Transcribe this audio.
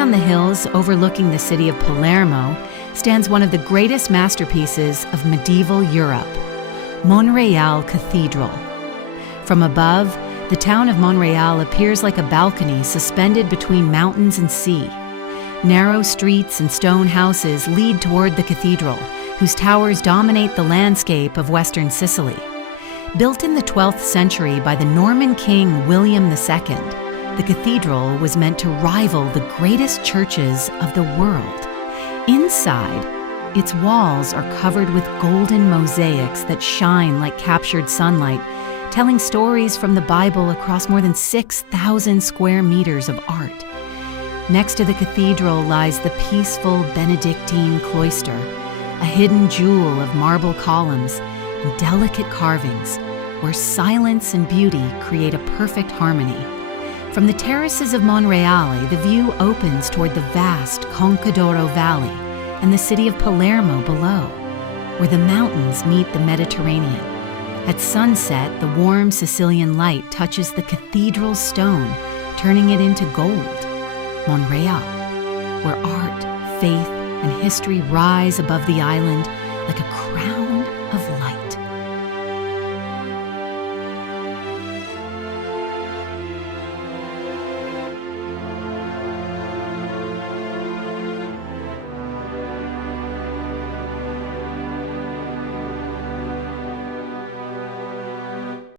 High on the hills overlooking the city of Palermo stands one of the greatest masterpieces of medieval Europe, Monreale Cathedral. From above, the town of Monreale appears like a balcony suspended between mountains and sea. Narrow streets and stone houses lead toward the cathedral, whose towers dominate the landscape of western Sicily. Built in the 12th century by the Norman king William II, the cathedral was meant to rival the greatest churches of the world. Inside, its walls are covered with golden mosaics that shine like captured sunlight, telling stories from the Bible across more than 6,000 square meters of art. Next to the cathedral lies the peaceful Benedictine cloister, a hidden jewel of marble columns and delicate carvings, where silence and beauty create a perfect harmony. From the terraces of Monreale, the view opens toward the vast Conca Valley and the city of Palermo below, where the mountains meet the Mediterranean. At sunset, the warm Sicilian light touches the cathedral's stone, turning it into gold. Monreale, where art, faith, and history rise above the island like a crown